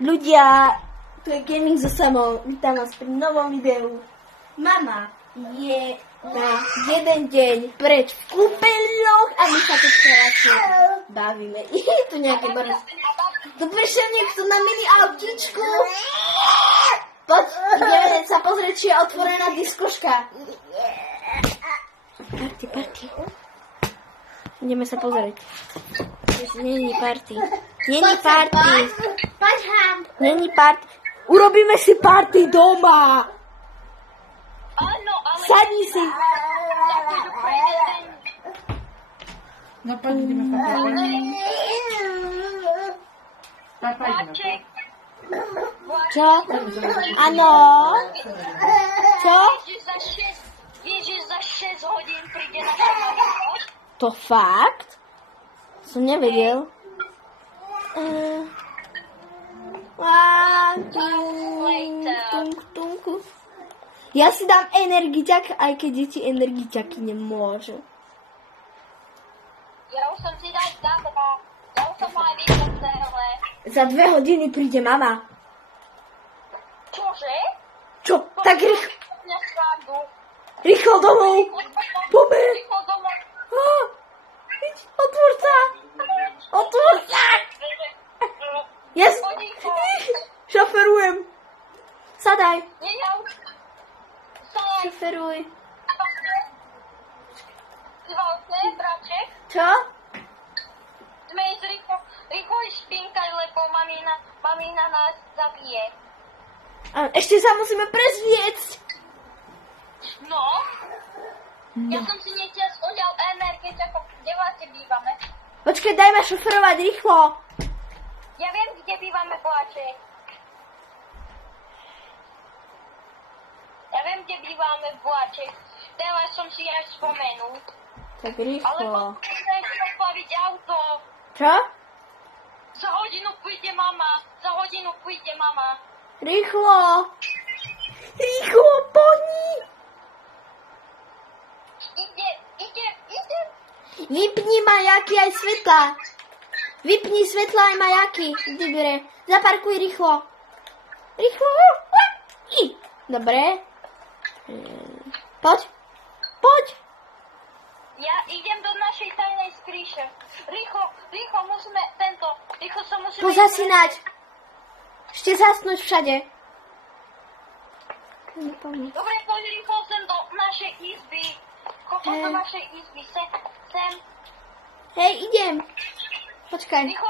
Ľudia, tu je gaming so Samou, vítam vás pri novom videu. Mama je na jeden deň preč v kúpeľoch a my sa tu krátko bavíme. Je tu nejaké Boris. Tu prišiel niekto na mini autičku. Poď, ideme sa pozrieť, či je otvorená diskoška. Party. Ideme sa pozrieť. Není party. Urobíme si party doma. Áno, ale... Sadni si. No poď, ideme Vláček. Čo? Áno. Čo? Vieš, že za 6 hodín príde naša maminka? To fakt? Som nevedel. Ja si dám energiťak, aj keď deti energiťaky nemôžu. Ja už som si dal za 2. Ja už som aj vyšetné, ale... Za 2 hodiny príde mama. Čože? Čo? Tak rýchlo. Neskladu. Rýchlo domov. Poďme. Rýchlo domov. Otvor sa. Yes. Šoferujem. Sadaj. Nie, ja už... Sadaj. Šoferuj. Zvalce, braček. Čo? Sme ísť rýchlo špinkať, lebo mamina nás zabije. A ešte sa musíme prezviecť. No? Ja som si netiaľ odial energie, kde vlastne bývame. Počkaj, daj ma šoferovať rýchlo. Ja viem, kde bývame, Vláček. Ja viem, kde bývame, Vláček. Teraz som si aj spomenul. Tak Ale rýchlo. musím oplaviť auto. Čo? Za hodinu príde mama. Rýchlo. Rýchlo, poďni. Ide. Vypni majaky aj svetla. Vypni svetla aj majaky. Dobre. Zaparkuj rýchlo. Rýchlo. Dobre. Poď. Ja idem do našej tajnej skríše. Rýchlo musíme rýchlo sa musíme... Pozasínať. Ešte zasnúť všade. Dobre, poď rýchlo sem do našej izby. Koľko do našej izby, sem. Hej, idem. Počkaj. Rýchlo.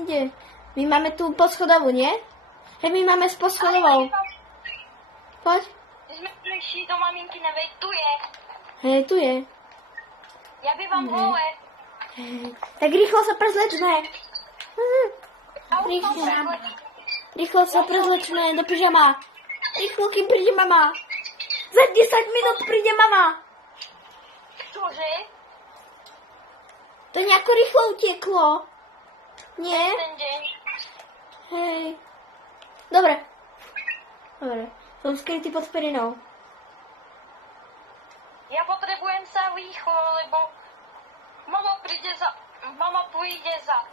Idem. My máme tu poschodovú, nie? Hej, my máme s poschodovou. Poď. My sme prišli do maminky, veď tu je. Hej, tu je. Ja bývam hole. Tak rýchlo sa prezlečme. Rýchlo sa prezlečme do pyžama. Rýchlo, kým príde mama. Za 10 minút príde mama. Čože? To nejako rýchlo utieklo. Nie? Ten deň. Hej. Dobre. Som skrytý pod perinou. Ja potrebujem sa rýchlo, lebo mama príde za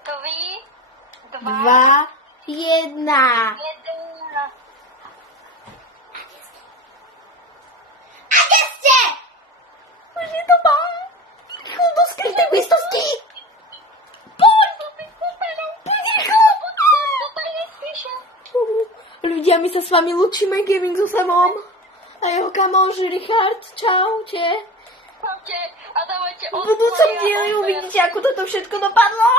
3, 2, 2, 1. 1. A kde ste? Už je to mám. Rýchlo do skrytej místnosti. Poď rýchlo. Ľudia, my sa s vami lúčime, gaming so Samom. A jeho kamoš Richard. Čaute. A dávajte V budúcom dieli uvidíte, ako toto všetko dopadlo.